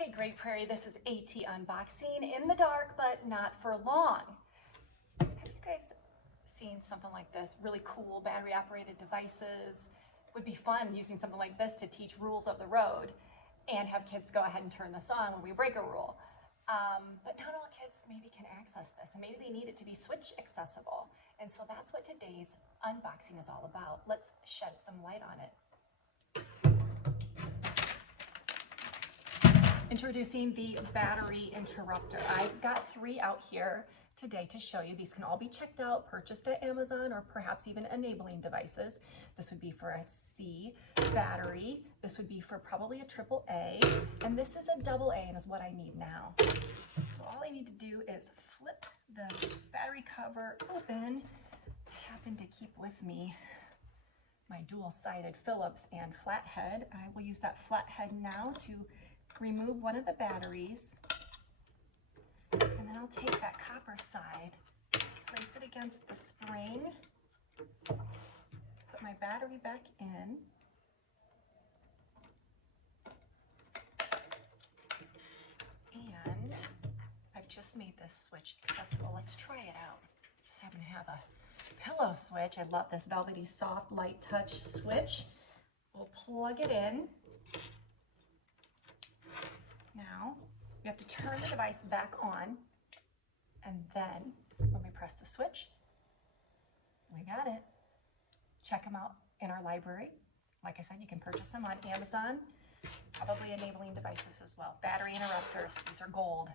Hey Great Prairie, this is AT Unboxing, in the dark but not for long. Have you guys seen something like this? Really cool battery operated devices. Would be fun using something like this to teach rules of the road and have kids go ahead and turn this on when we break a rule. But not all kids maybe can access this, and maybe they need it to be switch accessible. And so that's what today's unboxing is all about. Let's shed some light on it. Introducing the battery interrupter. I've got 3 out here today to show you. These can all be checked out, purchased at Amazon, or perhaps even enabling devices. This would be for a C battery. This would be for probably a AAA, and this is a AA and is what I need now. So all I need to do is flip the battery cover open. I happen to keep with me my dual-sided Phillips and flathead. I will use that flathead now to remove one of the batteries, and then I'll take that copper side, place it against the spring, put my battery back in, and I've just made this switch accessible. Let's try it out. Just happen to have a pillow switch. I love this velvety, soft, light touch switch. We'll plug it in. Now, we have to turn the device back on, and then when we press the switch, we got it. Check them out in our library. Like I said, you can purchase them on Amazon, probably enabling devices as well. Battery interrupters, these are gold.